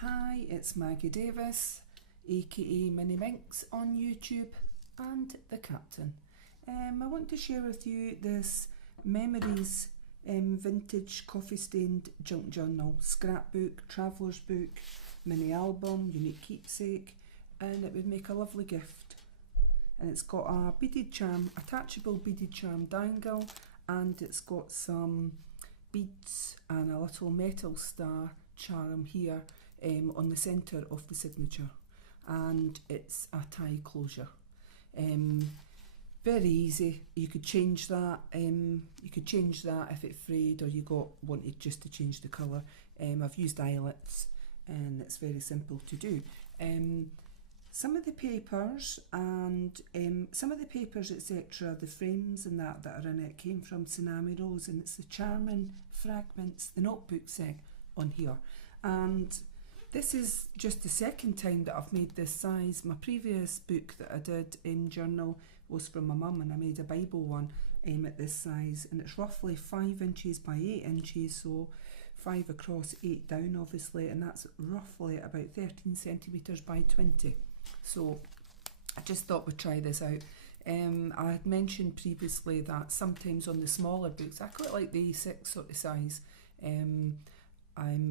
Hi, it's Maggie Davis, aka Mini Minx on YouTube and the Captain. I want to share with you this Memories vintage coffee stained junk journal, scrapbook, traveller's book, mini album, unique keepsake, and it would make a lovely gift. And it's got a beaded charm, attachable beaded charm dangle, and it's got some beads and a little metal star charm here on the centre of the signature, and it's a tie closure. Very easy. You could change that. If it's frayed or you wanted just to change the colour. I've used eyelets, and it's very simple to do. Some of the papers etc., the frames and that are in it came from Tsunami Rose, and it's the Charming Fragments, the notebook set on here. And this is just the second time that I've made this size. My previous book that I did in journal was from my mum, and I made a Bible one at this size, and it's roughly 5 inches by 8 inches, so 5 across, 8 down obviously, and that's roughly about 13 centimetres by 20. So I just thought we'd try this out. I had mentioned previously that sometimes on the smaller books I quite like the A6 sort of size,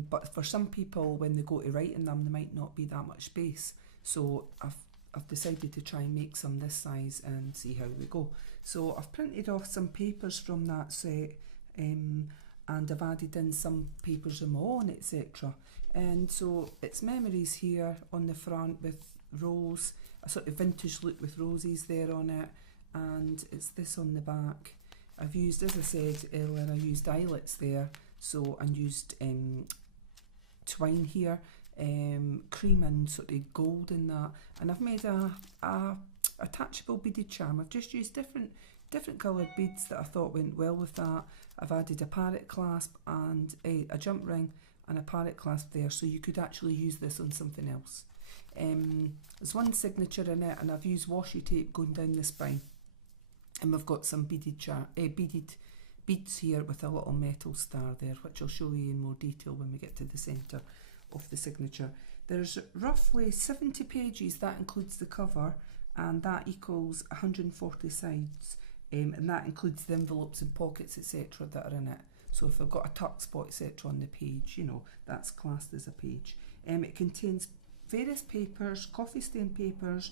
but for some people when they go to write in them there might not be that much space, so I've decided to try and make some this size and see how we go. So I've printed off some papers from that set, and I've added in some papers of my own, etc. And so it's Memories here on the front with rose, a sort of vintage look with roses there on it, and it's this on the back. I've used, as I said earlier, I used eyelets there, so I used twine here, cream and sort of gold in that, and I've made a attachable beaded charm. I've just used different coloured beads that I thought went well with that. I've added a parrot clasp and a jump ring and a parrot clasp there, so you could actually use this on something else. There's one signature in it, and I've used washi tape going down the spine, and we've got some beaded beads here with a little metal star there, which I'll show you in more detail when we get to the centre of the signature. There's roughly 70 pages, that includes the cover, and that equals 140 sides, and that includes the envelopes and pockets etc. that are in it. So if I've got a tuck spot etc. on the page, you know, that's classed as a page. It contains various papers, coffee stain papers.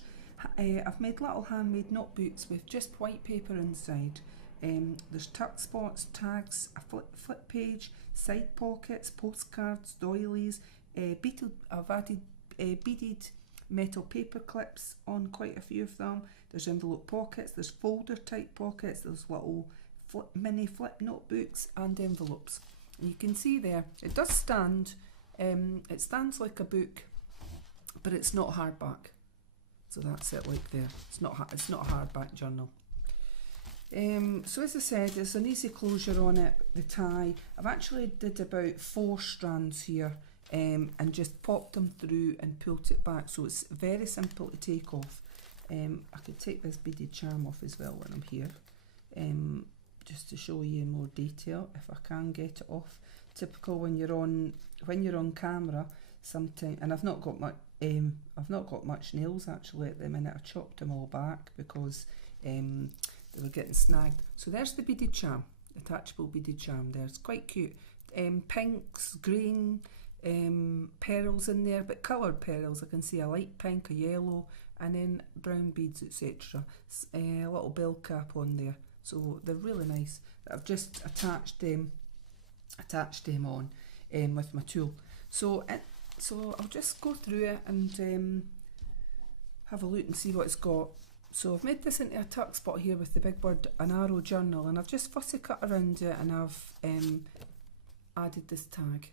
I've made little handmade notebooks with just white paper inside. There's tuck spots, tags, a flip page, side pockets, postcards, doilies. I've added beaded metal paper clips on quite a few of them. There's envelope pockets, there's folder type pockets, there's little mini flip notebooks and envelopes. And you can see there, it does stand, it stands like a book, but it's not hardback. So that's it, like there. It's not a hardback journal. So as I said, there's an easy closure on it, the tie. I've actually did about 4 strands here, and just popped them through and pulled it back, so it's very simple to take off. I could take this beaded charm off as well when I'm here, just to show you in more detail if I can get it off. Typical when you're on camera sometimes, and I've not got much nails actually at the minute. I chopped them all back because they were getting snagged. So there's the beaded charm, attachable beaded charm there. It's quite cute. Pinks, green, pearls in there, but coloured pearls. I can see a light pink, a yellow, and then brown beads etc. A little bell cap on there. So they're really nice. I've just attached them on with my tool. So I'll just go through it and have a look and see what it's got. So I've made this into a tuck spot here with the Big Bird and Arrow journal, and I've just fussy cut around it, and I've added this tag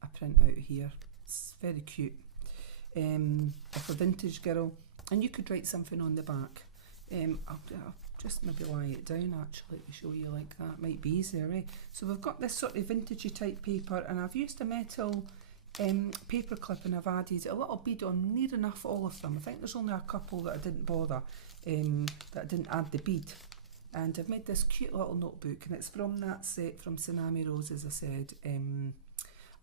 I print out here. It's very cute. Of a vintage girl, and you could write something on the back. I'll just maybe lie it down actually to show you like that. Might be easier, eh? So we've got this sort of vintagey type paper, and I've used a metal paper clip, and I've added a little bead on near enough all of them. I think there's only a couple that I didn't bother, that I didn't add the bead. And I've made this cute little notebook, and it's from that set from Tsunami Rose, as I said.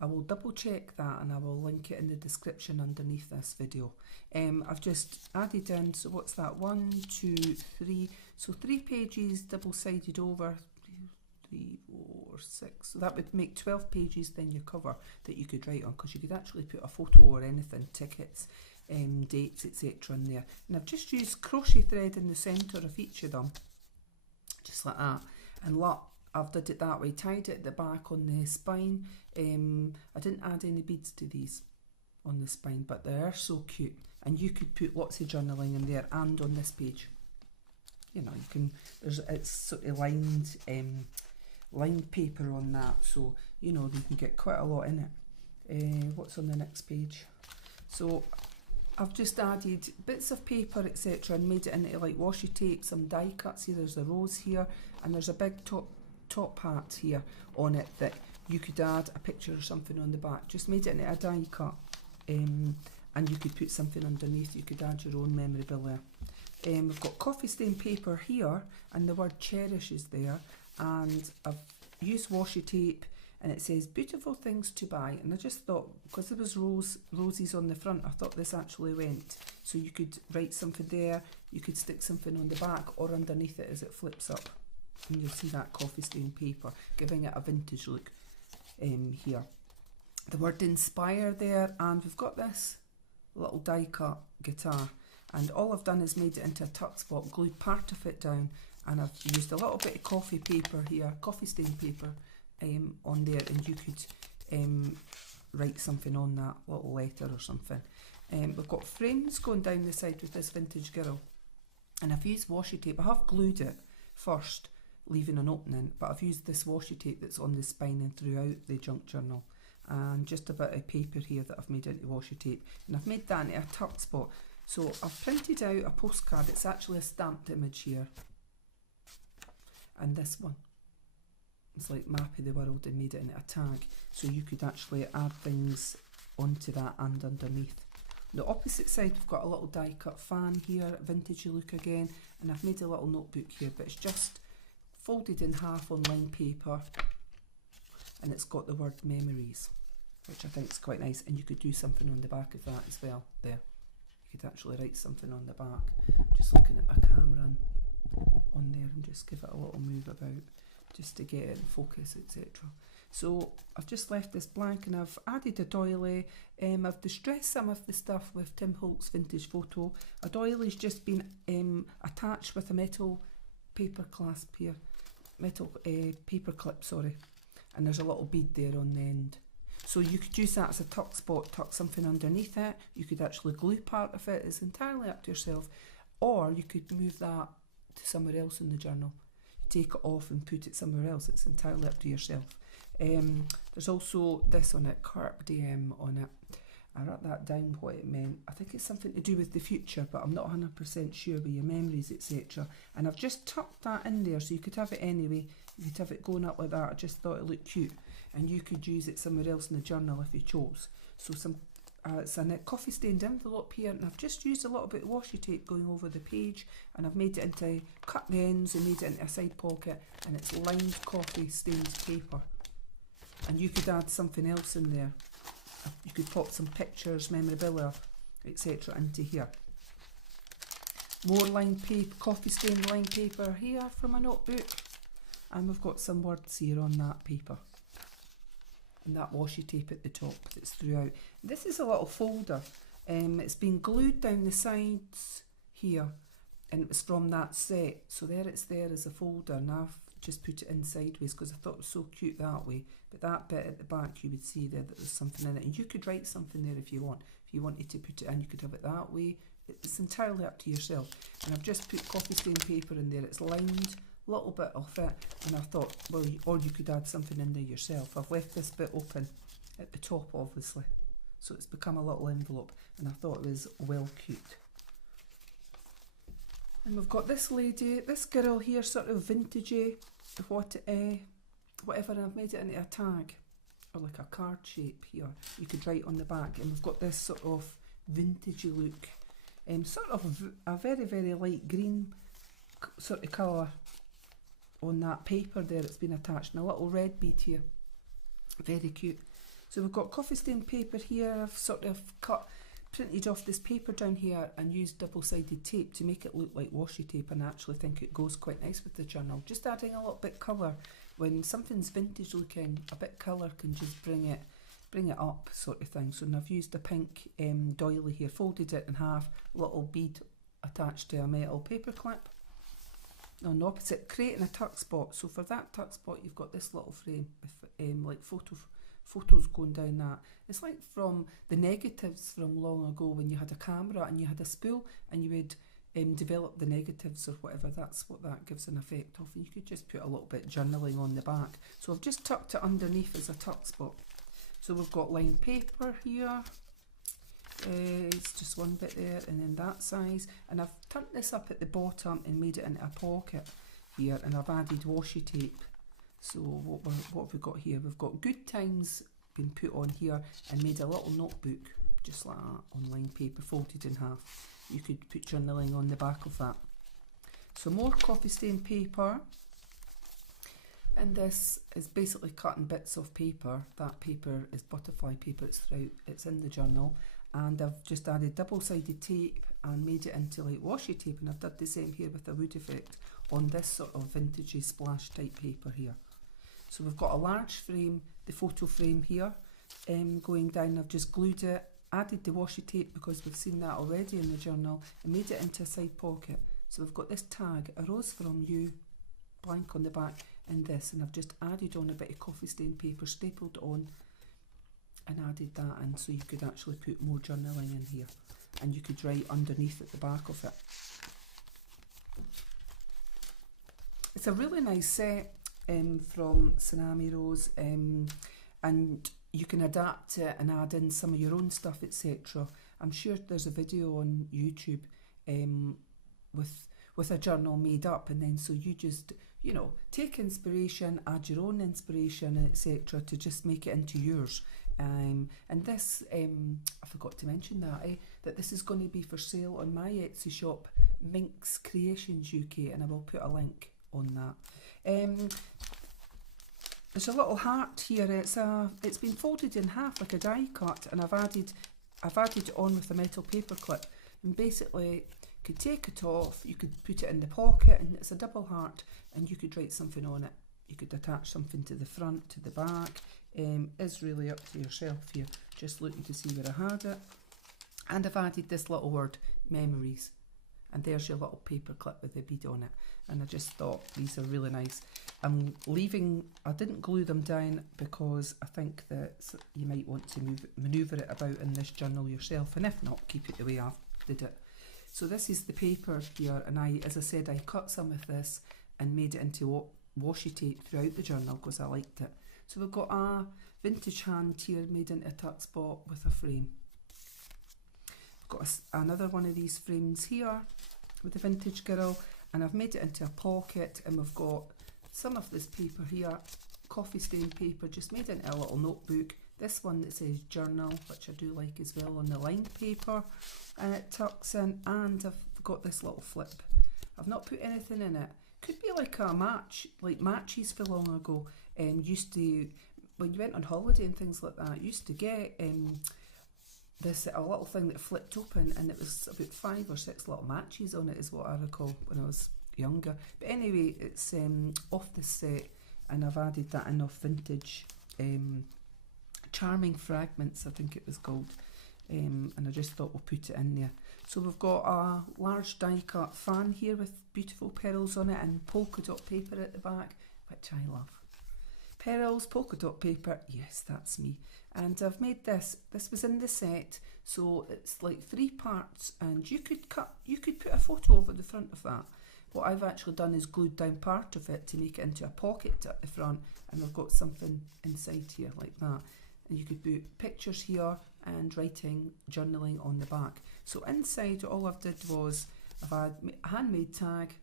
I will double check that and I will link it in the description underneath this video. I've just added in, so what's that, 1, 2, 3, so 3 pages double-sided over, 3, 4, 6, so that would make 12 pages then your cover that you could write on, because you could actually put a photo or anything, tickets, dates, etc. in there. And I've just used crochet thread in the centre of each of them, just like that, and look, I've did it that way, tied it at the back on the spine. I didn't add any beads to these on the spine, but they are so cute, and you could put lots of journaling in there. And on this page, you know, you can, it's sort of lined paper on that, so you know you can get quite a lot in it. What's on the next page? So I've just added bits of paper, etc., and made it into like washi tape, some die cuts here. There's a rose here, and there's a big top hat here on it that you could add a picture or something on the back. Just made it into a die cut, and you could put something underneath. You could add your own memorabilia. We've got coffee stain paper here, and the word cherish is there, and I've used washi tape, and it says beautiful things to buy. And I just thought, because there was roses on the front, I thought this actually went, so you could write something there, you could stick something on the back or underneath it as it flips up, and you'll see that coffee stain paper, giving it a vintage look here. The word inspire there, and we've got this little die cut guitar, and all I've done is made it into a tuck spot, glued part of it down, and I've used a little bit of coffee paper here, coffee stain paper on there, and you could write something on that, little letter or something. We've got frames going down the side with this vintage girl, and I've used washi tape. I have glued it first, leaving an opening, but I've used this washi tape that's on the spine and throughout the junk journal, and just a bit of paper here that I've made into washi tape, and I've made that into a tuck spot. So I've printed out a postcard. It's actually a stamped image here, and this one, it's like map of the world, and made it into a tag, so you could actually add things onto that and underneath. The opposite side, we've got a little die cut fan here, vintage look again, and I've made a little notebook here, but it's just folded in half on lined paper, and it's got the word memories, which I think is quite nice, and you could do something on the back of that as well. There, you could actually write something on the back. Just looking at my camera on there, and just give it a little move about, just to get it in focus, etc. So I've just left this blank, and I've added a doily. I've distressed some of the stuff with Tim Holt's vintage photo. A doily's just been attached with a metal paper clasp here, metal paper clip, sorry, and there's a little bead there on the end. So you could use that as a tuck spot, tuck something underneath it. You could actually glue part of it. It's entirely up to yourself, or you could move that to somewhere else in the journal. Take it off and put it somewhere else. It's entirely up to yourself. There's also this on it, Carp DM on it. I wrote that down, what it meant. I think it's something to do with the future, but I'm not 100% sure, with your memories, etc. And I've just tucked that in there, so you could have it anyway. You could have it going up like that. I just thought it looked cute, and you could use it somewhere else in the journal if you chose. So it's a coffee stained envelope here, and I've just used a little bit of washi tape going over the page, and I've made it into, cut the ends and made it into a side pocket, and it's lined coffee stained paper. And you could add something else in there. You could pop some pictures, memorabilia, etc. into here. More lined paper, coffee stained lined paper here from a notebook, and we've got some words here on that paper, and that washi tape at the top that's throughout. This is a little folder. It's been glued down the sides here, and it was from that set, so there it's there as a folder, and I've just put it in sideways because I thought it was so cute that way. But that bit at the back, you would see there that there's something in it, and you could write something there if you want. If you wanted to put it in, you could have it that way. It's entirely up to yourself. And I've just put coffee stain paper in there. It's lined, a little bit of it, and I thought, well, or you could add something in there yourself. I've left this bit open at the top, obviously, so it's become a little envelope, and I thought it was well cute. And we've got this lady, this girl here, sort of vintagey, whatever, and I've made it into a tag, or like a card shape here. You could write on the back, and we've got this sort of vintagey look, sort of a very, very light green sort of colour on that paper there. It's been attached, and a little red bead here, very cute. So we've got coffee stain paper here. I've sort of printed off this paper down here and used double-sided tape to make it look like washi tape, and I actually think it goes quite nice with the journal. Just adding a little bit colour. When something's vintage looking, a bit colour can just bring it up, sort of thing. So now I've used a pink doily here, folded it in half, little bead attached to a metal paper clip. On the opposite, creating a tuck spot. So for that tuck spot, you've got this little frame with like photos going down that. It's like from the negatives from long ago when you had a camera and you had a spool and you would develop the negatives or whatever. That's what that gives an effect of. And you could just put a little bit journaling on the back. So I've just tucked it underneath as a tuck spot. So we've got lined paper here. It's just one bit there, and then that size, and I've turned this up at the bottom and made it into a pocket here, and I've added washi tape. So what have we got here? We've got good times been put on here and made a little notebook just like that on lined paper folded in half. You could put journaling on the back of that. So more coffee stain paper, and this is basically cutting bits of paper. That paper is butterfly paper, it's in the journal. And I've just added double-sided tape and made it into like washi tape, and I've done the same here with a wood effect on this sort of vintagey splash type paper here. So we've got a large frame, the photo frame here, going down. I've just glued it, added the washi tape because we've seen that already in the journal, and made it into a side pocket. So we've got this tag, a rose from you, blank on the back, and this, and I've just added on a bit of coffee stain paper, stapled on, and added that in, so you could actually put more journaling in here, and you could write underneath at the back of it. It's a really nice set from Tsunami Rose, and you can adapt it and add in some of your own stuff, etc. I'm sure there's a video on YouTube with a journal made up, and then so you just, you know, take inspiration, add your own inspiration, etc. to just make it into yours. And this, I forgot to mention that this is going to be for sale on my Etsy shop, MinxCreationsUK, and I will put a link on that. There's a little heart here. It's been folded in half like a die cut, and I've added it on with a metal paper clip. And basically, you could take it off, you could put it in the pocket, and it's a double heart, and you could write something on it. You could attach something to the front, to the back. Is really up to yourself here. Just looking to see where I had it. And I've added this little word, memories. And there's your little paper clip with the bead on it. And I just thought these are really nice. I didn't glue them down because I think that you might want to manoeuvre it about in this journal yourself. And if not, keep it the way I did it. So this is the paper here. And as I said, I cut some of this and made it into washi tape throughout the journal because I liked it. So we've got a vintage hand here made into a tuck spot with a frame. We've got another one of these frames here with a vintage girl, and I've made it into a pocket, and we've got some of this paper here, coffee stain paper, just made into a little notebook. This one that says journal, which I do like as well, on the lined paper, and it tucks in, and I've got this little flip. I've not put anything in it. Could be like a match, like matches for long ago. Used to, when you went on holiday and things like that, used to get a little thing that flipped open, and it was about 5 or 6 little matches on it, is what I recall when I was younger. But anyway, it's off this set, and I've added that in off vintage Charming Fragments, I think it was called, and I just thought we'll put it in there. So we've got a large die cut fan here with beautiful pearls on it and polka dot paper at the back, which I love. Pearls, polka dot paper, yes, that's me. And I've made this was in the set, so it's like 3 parts, and you could put a photo over the front of that. What I've actually done is glued down part of it to make it into a pocket at the front, and I've got something inside here like that. And you could put pictures here and writing, journaling on the back. So inside, all I've did was I've had a handmade tag,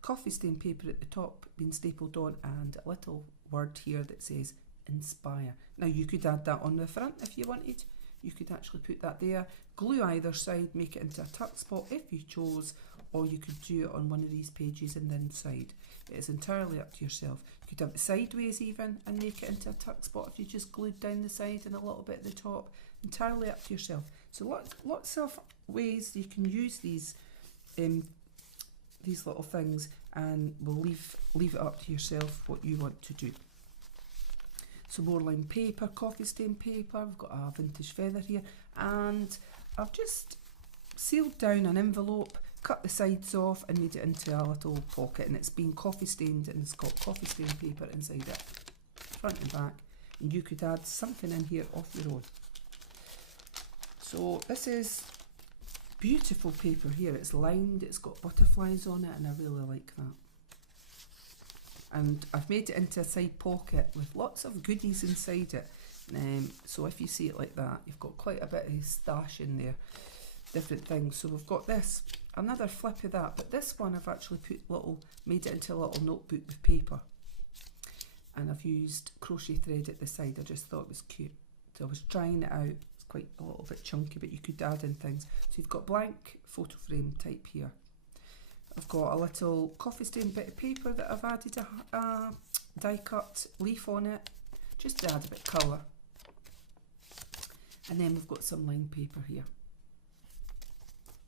coffee stain paper at the top being stapled on, and a little word here that says inspire. Now you could add that on the front if you wanted. You could actually put that there, glue either side, make it into a tuck spot if you chose, or you could do it on one of these pages in the inside. It's entirely up to yourself. You could have it sideways even and make it into a tuck spot if you just glued down the side and a little bit at the top. Entirely up to yourself. So lots of ways you can use these little things, and we'll leave it up to yourself what you want to do. So more lined paper, coffee stain paper, we've got a vintage feather here, and I've just sealed down an envelope, cut the sides off and made it into a little pocket, and it's been coffee stained and it's got coffee stain paper inside it, front and back, and you could add something in here of your own. So this is beautiful paper here. It's lined, it's got butterflies on it, and I really like that. And I've made it into a side pocket with lots of goodies inside it. So if you see it like that, you've got quite a bit of stash in there, different things. So we've got this, another flip of that, but this one I've actually made it into a little notebook with paper. And I've used crochet thread at the side. I just thought it was cute. So I was trying it out. It's quite a little bit chunky, but you could add in things. So you've got blank photo frame type here. I've got a little coffee stain bit of paper that I've added a die cut leaf on it, just to add a bit of colour. And then we've got some lined paper here.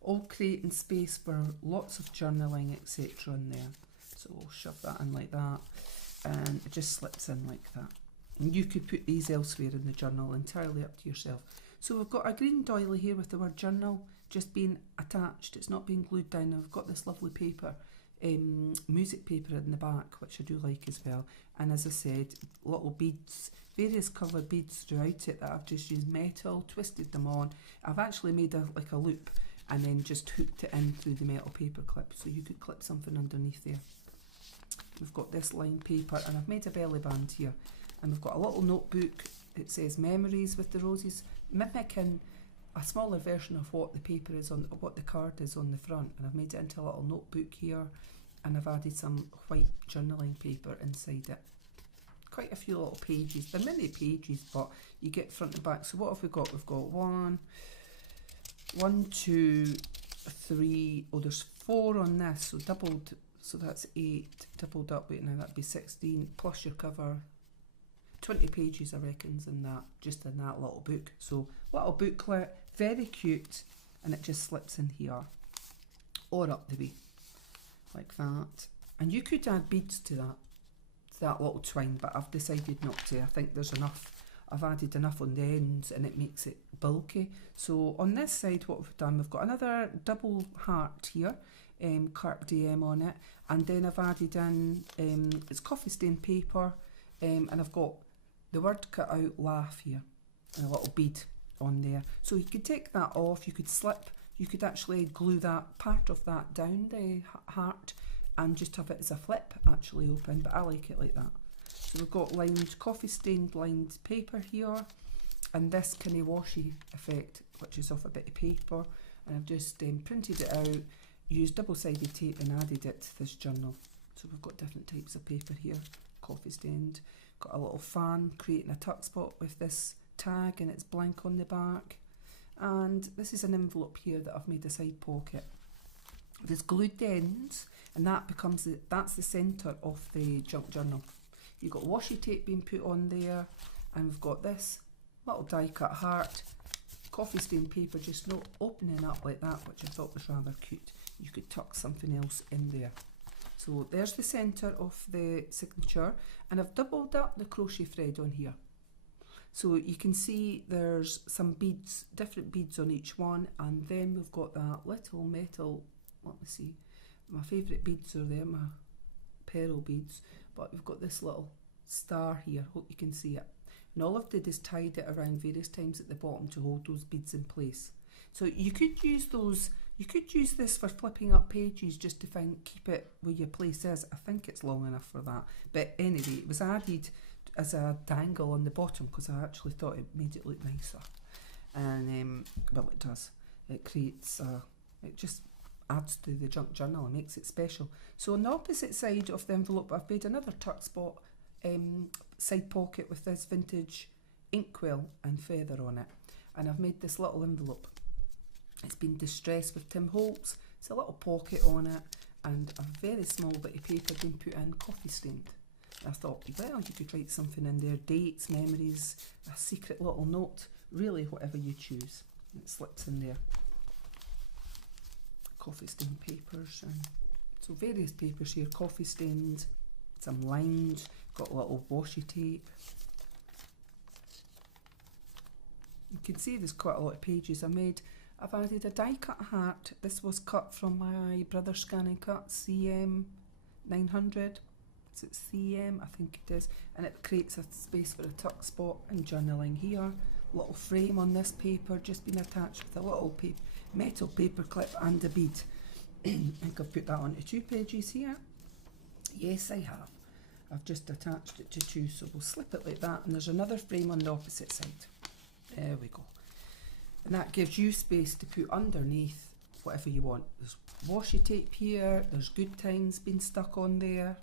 All creating space for lots of journaling, etc. in there. So we'll shove that in like that, and it just slips in like that. And you could put these elsewhere in the journal, entirely up to yourself. So we've got a green doily here with the word journal just being attached. It's not being glued down. I've got this lovely paper, music paper in the back, which I do like as well. And as I said, little beads, various coloured beads throughout it that I've just used metal, twisted them on. I've actually made like a loop and then just hooked it in through the metal paper clip, so you could clip something underneath there. We've got this lined paper, and I've made a belly band here. And we've got a little notebook. It says memories with the roses, mimicking a smaller version of what the paper is on, what the card is on the front. And I've made it into a little notebook here, and I've added some white journaling paper inside it. Quite a few little pages. They're many pages, but you get front and back. So what have we got? We've got one, two, three. Oh, there's 4 on this, so doubled. So that's 8 doubled up. Wait, now that'd be 16 plus your cover. 20 pages, I reckon's in that, just in that little book. So little booklet, very cute, and it just slips in here or up the way like that. And you could add beads to that little twine, but I've decided not to. I think there's enough. I've added enough on the ends, and it makes it bulky. So on this side, what we've done, we've got another double heart here, Carpe Diem on it, and then I've added in it's coffee stain paper, and I've got the word cut out laugh here, and a little bead on there. So you could take that off, you could slip, you could actually glue that part of that down the heart and just have it as a flip actually open, but I like it like that. So we've got lined, coffee stained lined paper here, and this kind of washy effect, which is off a bit of paper, and I've just printed it out, used double-sided tape and added it to this journal. So we've got different types of paper here, coffee stained. Got a little fan creating a tuck spot with this tag, and it's blank on the back. And this is an envelope here that I've made a side pocket. There's glued ends, and that's the centre of the junk journal. You've got washi tape being put on there, and we've got this little die cut heart, coffee stain paper just not opening up like that, which I thought was rather cute. You could tuck something else in there. So there's the centre of the signature, and I've doubled up the crochet thread on here. So you can see there's some beads, different beads on each one, and then we've got that little metal, let me see, my favourite beads are there, my pearl beads, but we've got this little star here, hope you can see it. And all I've did is tied it around various times at the bottom to hold those beads in place. So you could use those. You could use this for flipping up pages just to keep it where your place is. I think it's long enough for that. But anyway, it was added as a dangle on the bottom because I actually thought it made it look nicer. And, well, it does. It creates, it just adds to the junk journal and makes it special. So on the opposite side of the envelope, I've made another tuck spot side pocket with this vintage inkwell and feather on it. And I've made this little envelope. It's been distressed with Tim Holtz It's a little pocket on it and a very small bit of paper being put in, coffee stained. I thought, well, you could write something in there, dates, memories, a secret little note, really whatever you choose. It slips in there. Coffee stained papers, and so various papers here, coffee stained, some lined, got a little washi tape. You can see there's quite a lot of pages I've added a die cut heart. This was cut from my brother's Scan and Cut CM 900. Is it CM? I think it is. And it creates a space for a tuck spot and journaling here. Little frame on this paper, just been attached with a little metal paper clip and a bead. I think I've put that onto 2 pages here. Yes, I have. I've just attached it to 2, so we'll slip it like that. And there's another frame on the opposite side. There we go. And that gives you space to put underneath whatever you want. There's washi tape here, there's good times being stuck on there.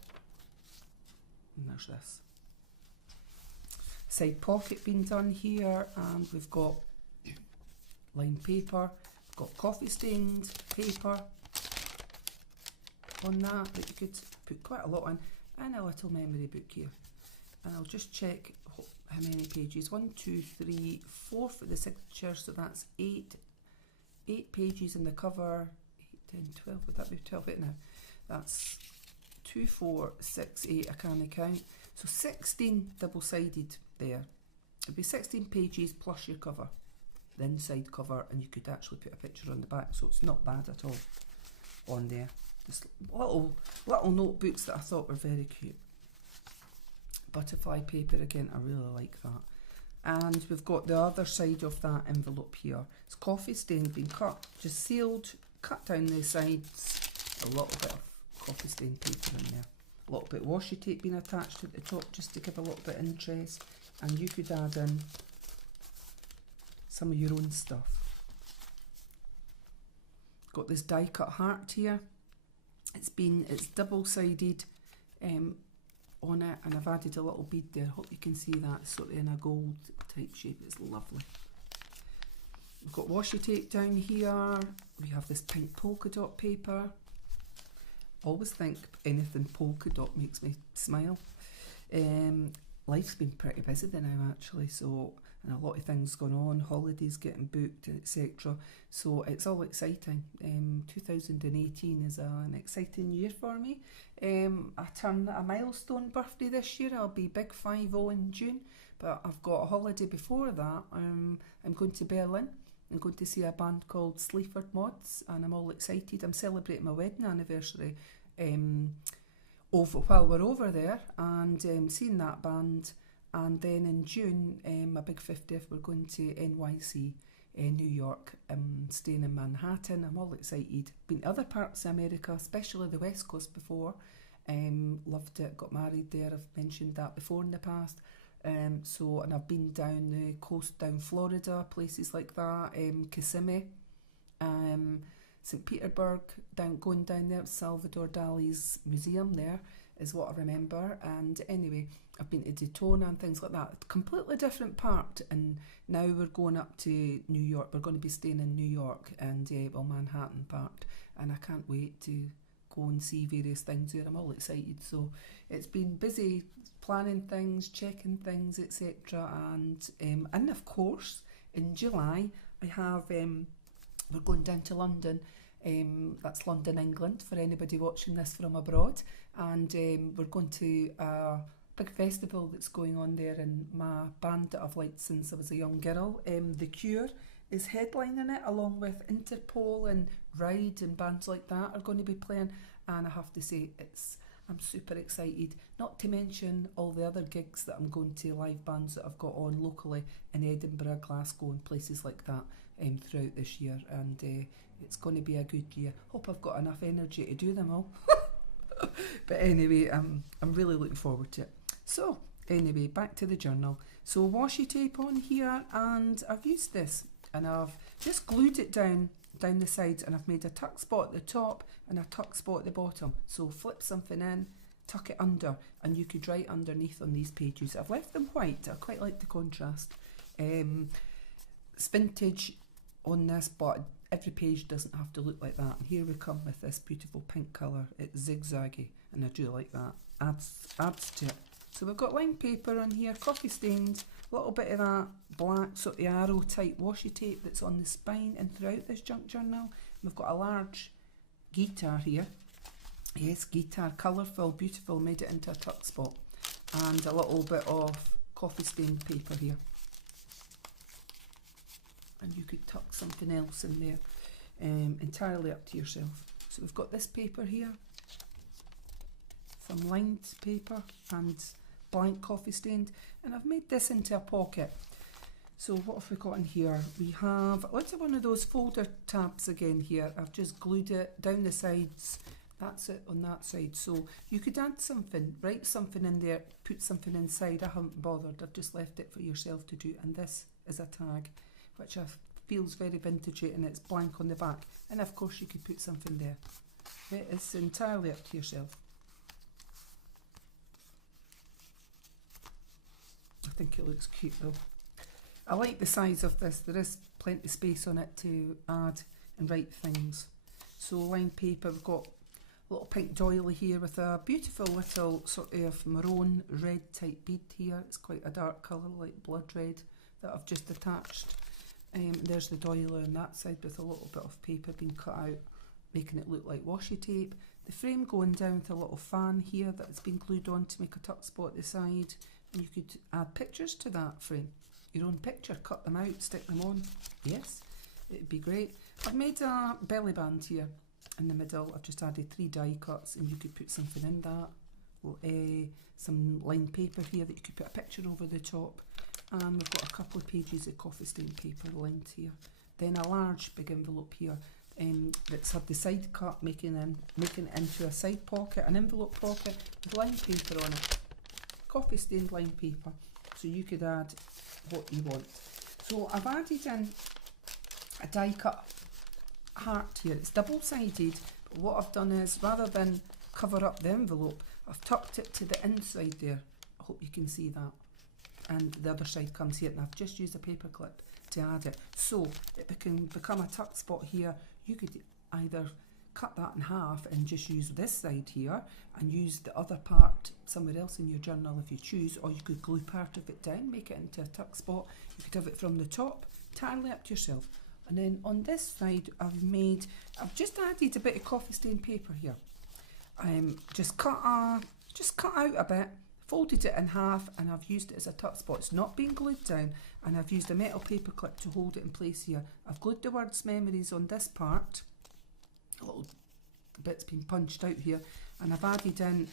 And there's this. Side pocket being done here, and we've got lined paper, we've got coffee stained paper on that you could put quite a lot in, and a little memory book here. And I'll just check how many pages. 1, 2, 3, 4 for the signature, so that's 8 pages in the cover. 8, 10, 12, would that be 12 right now? That's 2, 4, 6, 8, I can't count. So 16 double-sided there. It'd be 16 pages plus your cover, the inside cover, and you could actually put a picture on the back, so it's not bad at all on there. Just little notebooks that I thought were very cute. Butterfly paper again, I really like that. And we've got the other side of that envelope here. It's coffee stained, been cut, just sealed, cut down the sides, a little bit of coffee stained paper in there. A little bit of washi tape being attached at the top just to give a little bit of interest. And you could add in some of your own stuff. Got this die cut heart here. It's double-sided on it, and I've added a little bead there. Hope you can see that, sort of in a gold type shape. It's lovely. We've got washi tape down here. We have this pink polka dot paper. Always think anything polka dot makes me smile. Life's been pretty busy now actually, so, and a lot of things going on, holidays getting booked, etc. So it's all exciting. 2018 is an exciting year for me. I turn a milestone birthday this year. I'll be big 50 in June, but I've got a holiday before that. I'm going to Berlin. I'm going to see a band called Sleaford Mods, and I'm all excited. I'm celebrating my wedding anniversary while we're over there, and seeing that band. And then in June, my big 50th, we're going to NYC, New York, staying in Manhattan. I'm all excited. Been to other parts of America, especially the West Coast before. Loved it, got married there. I've mentioned that before in the past. And I've been down the coast, down Florida, places like that, Kissimmee, St. Petersburg, going down there, Salvador Dali's museum there is what I remember. And anyway, I've been to Daytona and things like that. Completely different part, and now we're going up to New York. We're going to be staying in New York and Manhattan part, and I can't wait to go and see various things there. I'm all excited. So it's been busy planning things, checking things, etc. And of course in July I have we're going down to London. That's London, England, for anybody watching this from abroad, and we're going to a big festival that's going on there, and my band that I've liked since I was a young girl, The Cure, is headlining it, along with Interpol and Ride and bands like that are going to be playing, and I have to say I'm super excited, not to mention all the other gigs that I'm going to, live bands that I've got on locally in Edinburgh, Glasgow and places like that throughout this year, and it's going to be a good year. Hope I've got enough energy to do them all. But anyway, I'm really looking forward to it. So anyway, back to the journal. So washi tape on here, and I've used this and I've just glued it down the sides, and I've made a tuck spot at the top and a tuck spot at the bottom. So flip something in, tuck it under, and you could write underneath on these pages. I've left them white. I quite like the contrast. It's vintage on this, but every page doesn't have to look like that. And here we come with this beautiful pink colour. It's zigzaggy, and I do like that. Adds to it. So we've got lined paper on here, coffee stained, a little bit of that black sort of arrow type washi tape that's on the spine and throughout this junk journal. We've got a large guitar here. Yes, guitar, colourful, beautiful, made it into a tuck spot. And a little bit of coffee stained paper here. And you could tuck something else in there, entirely up to yourself. So we've got this paper here, some lined paper and blank coffee stained, and I've made this into a pocket. So what have we got in here? We have lots of one of those folder tabs again here. I've just glued it down the sides. That's it on that side. So you could add something, write something in there, put something inside. I haven't bothered. I've just left it for yourself to do. And this is a tag, which feels very vintagey, and it's blank on the back. And of course you could put something there. It's entirely up to yourself. I think it looks cute though. I like the size of this. There is plenty of space on it to add and write things. So lined paper, we've got a little pink doily here with a beautiful little sort of maroon red type bead here. It's quite a dark colour, like blood red, that I've just attached. There's the doily on that side with a little bit of paper being cut out, making it look like washi tape. The frame going down with a little fan here that's been glued on to make a tuck spot at the side. And you could add pictures to that frame. Your own picture, cut them out, stick them on. Yes, it'd be great. I've made a belly band here in the middle. I've just added 3 die cuts, and you could put something in that. Well, some lined paper here that you could put a picture over the top. And we've got a couple of pages of coffee stained paper lined here. Then a large big envelope here that's had the side cut, making it into a side pocket, an envelope pocket with lined paper on it. Coffee stained lined paper. So you could add what you want. So I've added in a die cut heart here. It's double sided, but what I've done is, rather than cover up the envelope, I've tucked it to the inside there. I hope you can see that. And the other side comes here, and I've just used a paper clip to add it. So it can become a tuck spot here. You could either cut that in half and just use this side here and use the other part somewhere else in your journal if you choose, or you could glue part of it down, make it into a tuck spot. You could have it from the top, entirely up to yourself. And then on this side I've just added a bit of coffee stained paper here. Just cut out a bit, folded it in half, and I've used it as a tuck spot. It's not been glued down, and I've used a metal paper clip to hold it in place here. I've glued the words memories on this part. A little bit's been punched out here, and I've added in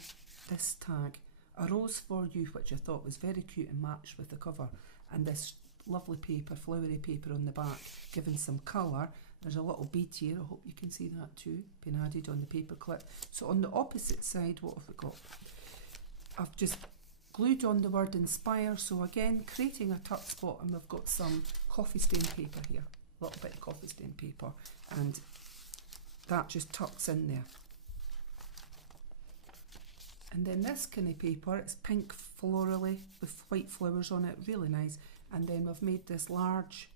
this tag, a rose for you, which I thought was very cute and matched with the cover, and this lovely paper, flowery paper on the back, giving some colour. There's a little bead here, I hope you can see that too, been added on the paper clip. So on the opposite side, what have we got? I've just glued on the word inspire, so again creating a tuck spot, and we've got some coffee stained paper here, a little bit of coffee stained paper, and that just tucks in there. And then this kind of paper, it's pink florally with white flowers on it, really nice. And then we've made this large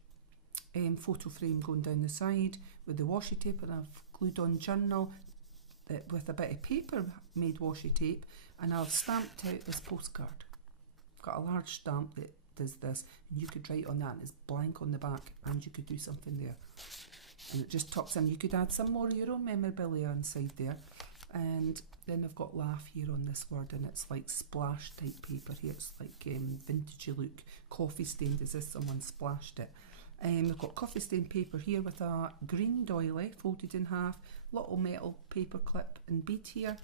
photo frame going down the side with the washi tape, and I've glued on journal with a bit of paper made washi tape, and I've stamped out this postcard. I've got a large stamp that does this, and you could write on that, and it's blank on the back, and you could do something there. And it just tucks in. You could add some more of your own memorabilia inside there. And then I've got laugh here on this word, and it's like splash type paper here. It's like vintagey look, coffee stained as if someone splashed it. We've got coffee stained paper here with a green doily folded in half, little metal paper clip and bead here,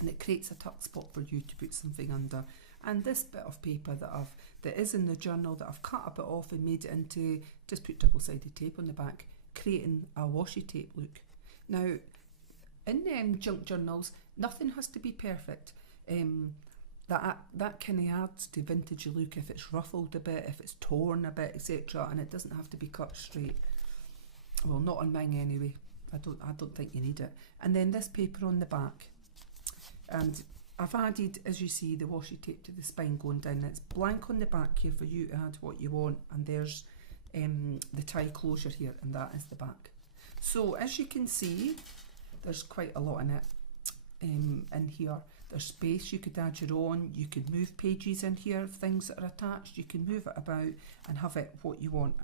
and it creates a tuck spot for you to put something under. And this bit of paper that is in the journal that I've cut a bit off and made it into, just put double-sided tape on the back, creating a washi tape look. Now, in junk journals, nothing has to be perfect. That kind of adds to vintage look if it's ruffled a bit, if it's torn a bit, etc. And it doesn't have to be cut straight. Well, not on mine anyway. I don't think you need it. And then this paper on the back, and I've added, as you see, the washi tape to the spine going down. It's blank on the back here for you to add what you want. And there's the tie closure here, and that is the back. So as you can see, there's quite a lot in it. In here there's space, you could add your own, you could move pages in here, things that are attached, you can move it about and have it what you want,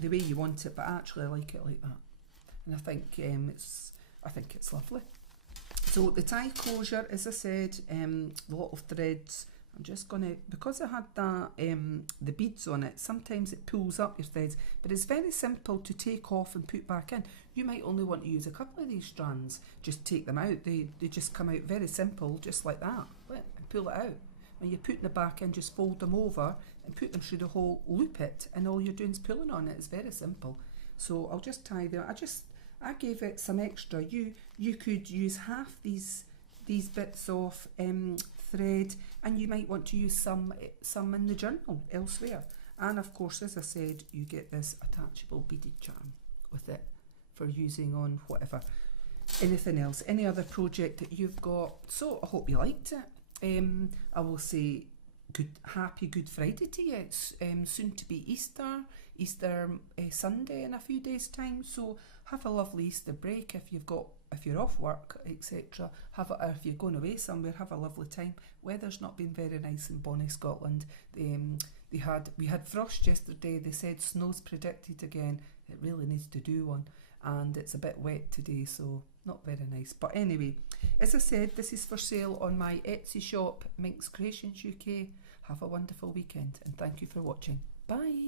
the way you want it, but actually I like it like that, and I think it's lovely. So the tie closure, as I said, a lot of threads. I'm just gonna, because I had that the beads on it, sometimes it pulls up your threads, but it's very simple to take off and put back in. You might only want to use a couple of these strands, just take them out, they just come out very simple, just like that. And pull it out. When you're putting it back in, just fold them over and put them through the hole, loop it, and all you're doing is pulling on it. It's very simple. So I'll just tie them. I gave it some extra. You could use half these bits of thread, and you might want to use some in the journal elsewhere. And of course, as I said, you get this attachable beaded charm with it for using on whatever, anything else, any other project that you've got. So I hope you liked it. I will say happy Good Friday to you. It's soon to be Easter Sunday in a few days' time. So have a lovely Easter break if you're off work, etc. Or if you're going away somewhere, have a lovely time. Weather's not been very nice in bonnie Scotland. We had frost yesterday. They said snow's predicted again. It really needs to do one, and it's a bit wet today, so not very nice. But anyway, as I said, this is for sale on my Etsy shop, MinxCreationsUK. Have a wonderful weekend, and thank you for watching. Bye.